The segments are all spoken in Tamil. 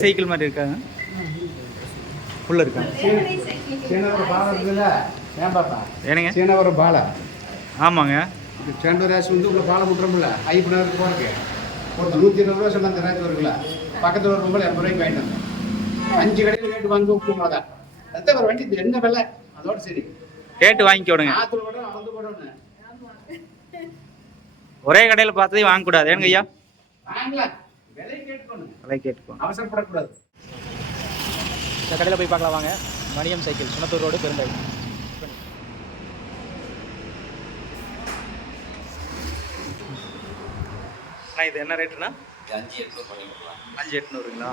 சைக்கிள் மாதிரி இருக்காங்க. ஃபுல்லாக இருக்காங்க ஏனுங்க சீனவரம் பாலம் ஆமாங்க. செண்டூர் ராசி வந்து உள்ள பாலம் விட்டுறோம்ல ஐப்பனருக்கு போறதுக்கு. ஒரு நூற்றி இருபது ரூபா சொன்ன அந்த ரேட்டு வருங்களா பக்கத்தில் ஒரு ரூபாய் எண்பது ரூபாய்க்கு வாங்கிட்டு வந்தேன். அஞ்சு கடையில் ரேட்டு வாங்க உப்பு மிளகா அதுதான் ஒரு வண்டி இது என்ன விலை? அதோட சரி. கேட்டு வாங்கிக்க விடுங்க. ஆத்துல கூட அளந்து கூட ஒரே கடையில் பார்த்ததே வாங்கக்கூடாது. ஏனுங்க ஐயா? வாங்கலாம். விலை அவசரப்படக்கூடாது. இந்த கடையில் போய் பார்க்கலாம் வாங்க. மணியம் சைக்கிள் சுனத்தூர் ரோடு பெருந்தாய் அண்ணா இது என்ன ரேட்டுண்ணா? அஞ்சு எட்நூறு அஞ்சு எட்நூறுங்களா?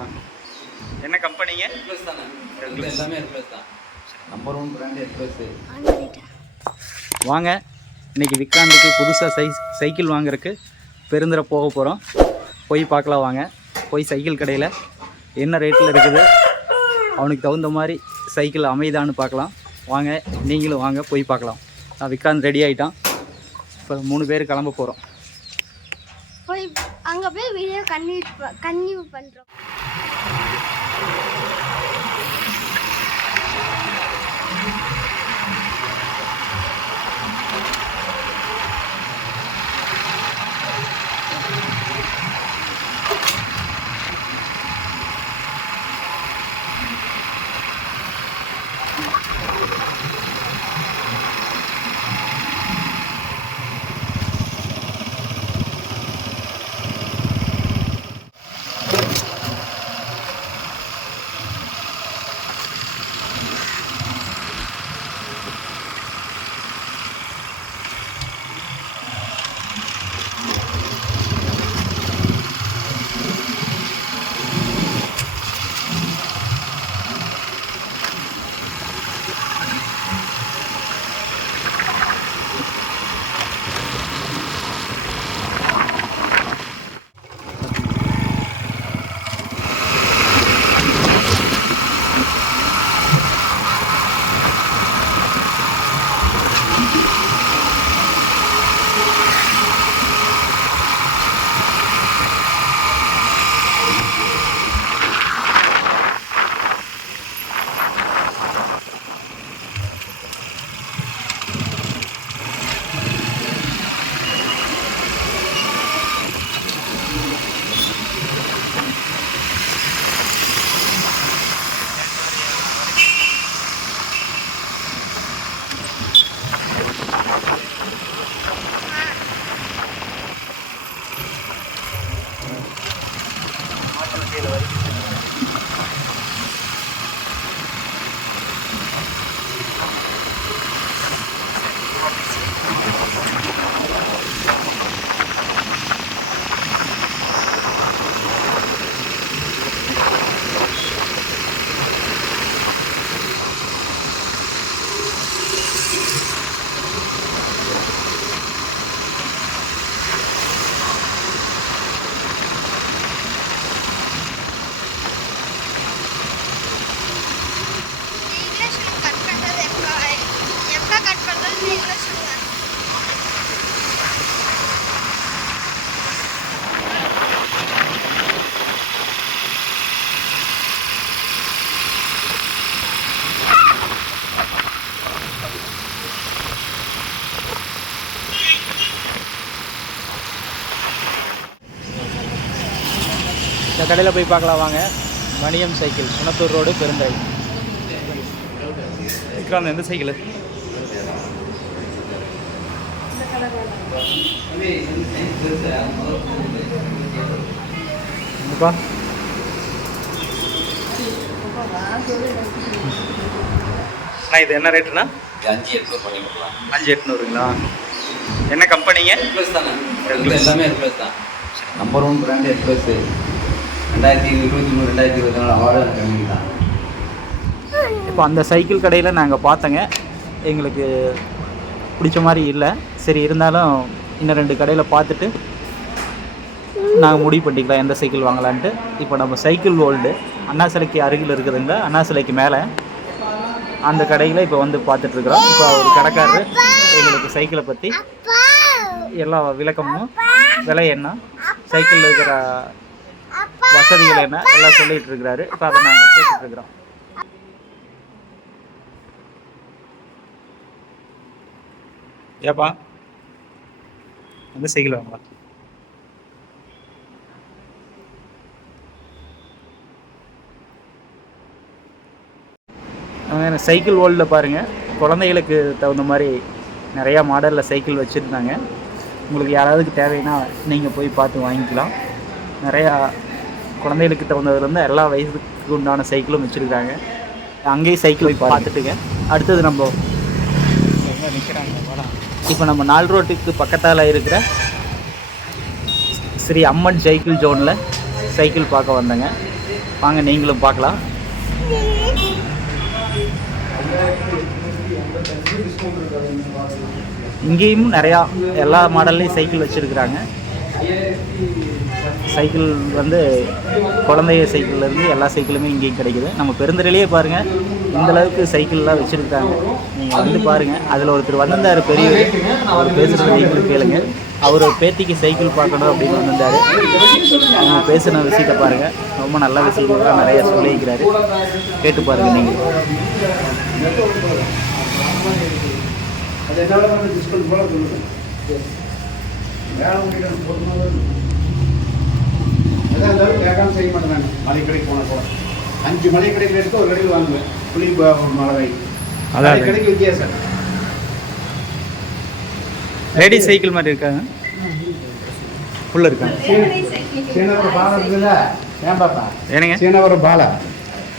என்ன கம்பெனிங்க தானே. எல்லாமே தான். நம்பர் ஒன் பிராண்ட் வாங்க இன்னைக்கு விக்ராந்துக்கு புதுசாக சை சைக்கிள் வாங்குறதுக்கு பெருந்துற போக போகிறோம் போய் பார்க்கலாம் வாங்க. போய் சைக்கிள் கடையில் என்ன ரேட்டில் இருக்குது? அவனுக்கு தகுந்த மாதிரி சைக்கிள் அமைதான்னு பார்க்கலாம். வாங்க நீங்களும் வாங்க போய் பார்க்கலாம். நான் விக்ராந்த் ரெடி ஆகிட்டான் இப்போ மூணு பேர் கிளம்ப போகிறோம் போய் அங்கே போய் வீடியோ கன்னியூ பண்ணுறோம் இந்த கடையில் போய் பார்க்கலாம் வாங்க. மணியம் சைக்கிள் சுனத்தூர் ரோடு பெருந்தாய் விக்ராந்த் எந்த சைக்கிள்? அண்ணா இது என்ன ரேட்டுண்ணா? அஞ்சு எட்நூறு பண்ணி கொடுக்கலாம். அஞ்சு எட்நூறுங்களா? என்ன கம்பெனிங்க தானே. Hercules. எல்லாமே எட்ப்ளஸ் தான். நம்பர் ஒன் பிராண்ட் எட்ப்ளஸ் ரெண்டாயிரத்தி இருபத்தி மூணு ரெண்டாயிரத்தி இருபத்தி நாலு அவார்டு கம்மி தான் இப்போ அந்த சைக்கிள் கடையில் நாங்கள் பார்த்தோங்க. எங்களுக்கு பிடிச்ச மாதிரி இல்லை. சரி இருந்தாலும் இன்னும் ரெண்டு கடையில் பார்த்துட்டு நாங்கள் முடிவு பண்ணிக்கலாம் எந்த சைக்கிள் வாங்கலான்ட்டு. இப்போ நம்ம சைக்கிள் வேர்ல்டு அண்ணா சிலைக்கு அருகில் இருக்குதுங்களா அண்ணா சிலைக்கு மேலே அந்த கடையில் இப்போ வந்து பார்த்துட்ருக்குறோம் இப்போ ஒரு கடைக்காரரு எங்களுக்கு சைக்கிளை பற்றி எல்லா விளக்கமும் விலை என்ன? சைக்கிளில் இருக்கிற வசதிகள் என்ன? எல்லாம் சொல்லிட்டு இருக்கிறாரு இப்போ அதை நாங்கள் கேட்டுட்டு இருக்கிறோம் ஏப்பா? வந்து சைக்கிள் வாங்கலாம் சைக்கிள் வேர்ல்டில் பாருங்கள் குழந்தைகளுக்கு தகுந்த மாதிரி நிறையா மாடலில் சைக்கிள் வச்சுருந்தாங்க. உங்களுக்கு யாராவதுக்கு தேவைன்னா நீங்கள் போய் பார்த்து வாங்கிக்கலாம். நிறையா குழந்தைகளுக்கு தகுந்ததுலேருந்து எல்லா வயசுக்கு உண்டான சைக்கிளும் வச்சுருக்காங்க. அங்கேயும் சைக்கிள் பார்த்துட்டுங்க. அடுத்தது நம்ம இப்போ நம்ம நால் ரோட்டுக்கு பக்கத்தால் இருக்கிற ஸ்ரீ அம்மன் சைக்கிள் ஜோனில் சைக்கிள் பார்க்க வந்தேங்க. வாங்க நீங்களும் பார்க்கலாம். இங்கேயும் நிறையா எல்லா மாடல்லையும் சைக்கிள் வச்சுருக்குறாங்க. சைக்கிள் வந்து குழந்தைய சைக்கிள்லேருந்து எல்லா சைக்கிளுமே இங்கேயும் கிடைக்குது. நம்ம பெருந்துறையிலேயே பாருங்கள் இந்தளவுக்கு சைக்கிள்லாம் வச்சுருக்காங்க நீங்கள் வந்து பாருங்கள் அதில் ஒருத்தர் வந்திருந்தார் பெரியவர். அவர் பேசுகிற சைக்கிள் கேளுங்க. அவர் பேத்திக்கு சைக்கிள் பார்க்கணும் அப்படின்னு வந்திருந்தார். அவங்க பேசின விஷயத்தை பாருங்கள் ரொம்ப நல்ல விஷயங்கள்லாம் நிறையா சொல்லியிருக்கிறாரு. கேட்டு பாருங்கள் நீங்கள் அது என்னோட டிஸ்கவுண்ட் போல சொல்லுங்கள் வேலை முடிக்கிற போதுமாக எதாக இருந்தாலும் கேட்காம செய்ய மாட்டேன் மளிகை கடைக்கு போன கூட அஞ்சு மளிகை கடையில் எடுத்து ஒரு கடையில் வாங்குவேன் புளி ப- ஒரு மிளகாய் கடைக்கு வித்தியாசம் லேடிஸ் சைக்கிள் மாதிரி இருக்காங்க உள்ள இருக்காங்க சீனவரம் பாலம் இருக்குல்ல ஏன் பாப்பா ஏனுங்க சீனவரம் பாலம்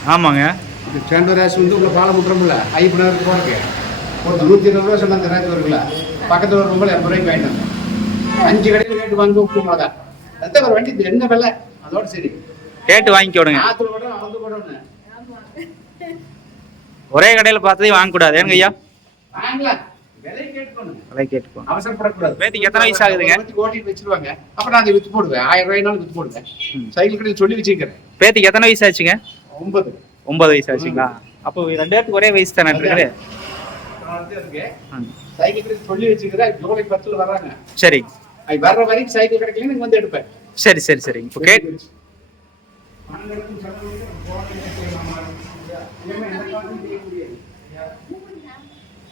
ஆமாங்க. இது சேண்டராசி வந்து உள்ள பாலம் விட்டுறோம்ல ஐப்பனருக்கு போறதுக்கு ஒரு நூற்றி இருபது ரூபா சொன்ன அந்த ரேட்டு வருங்களா? பக்கத்தில் ஒரு ரொம்ப எண்பது ரூபாய்க்கு வாங்கிட்டு வந்தேன் அஞ்சு கடையில் ரேட்டு வாங்க உப்பு மிளகா அதுதான் ஒரு வண்டி என்ன விலை? அதோட சரி. கேட்டு வாங்கிக்க விடுங்க ஆத்துல விட அளந்து போடணும் ஒரே கடையில் பார்த்ததே வாங்கக்கூடாது. ஏனுங்க ஐயா? வாங்கலாம் விலை கேட்டுக்கணும் விலை கேட்டுப்போம் அவசரப்படக்கூடாது. பேத்திக்கு எத்தனை வயசு ஆகுதுங்க? ஓட்டிட்டு வச்சிருவாங்க. அப்புறம் நான் அதை வித்து போடுவேன். ஆயிரம் ரூபாய்னாலும் வித்து போடுவேன். சைக்கிள் கடையில் சொல்லி வச்சுக்கிறேன். பேத்திக்கு எத்தனை வயசு ஆச்சுங்க? ஒன்பது. ஒன்பது வயசு ஆச்சுங்களா? அப்போ ரெண்டு பேருக்கு ஒரே வயசு தானே இருக்குது. சைக்கிள் சொல்லி வச்சுக்கிறேன். ஜூலை பத்துல வர்றாங்க சரி. அது வர்ற வரைக்கும் சைக்கிள் கிடைக்கல நீங்க வந்து எடுப்பேன். சரி சரி சரி. கேட்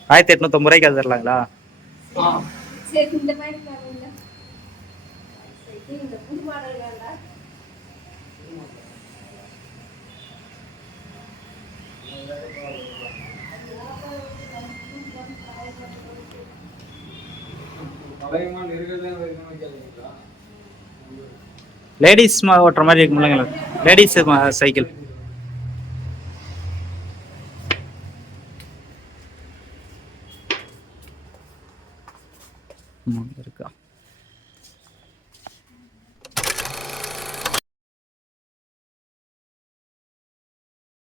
ஆயிரத்தி எட்நூத்தொம்பது ரூபாய்க்கு அது தரலாங்களா? சரி இந்த லேடிஸ் ஓட்டுற மாதிரி இருக்குமில்லங்க லேடிஸ் சைக்கிள் இருக்கா.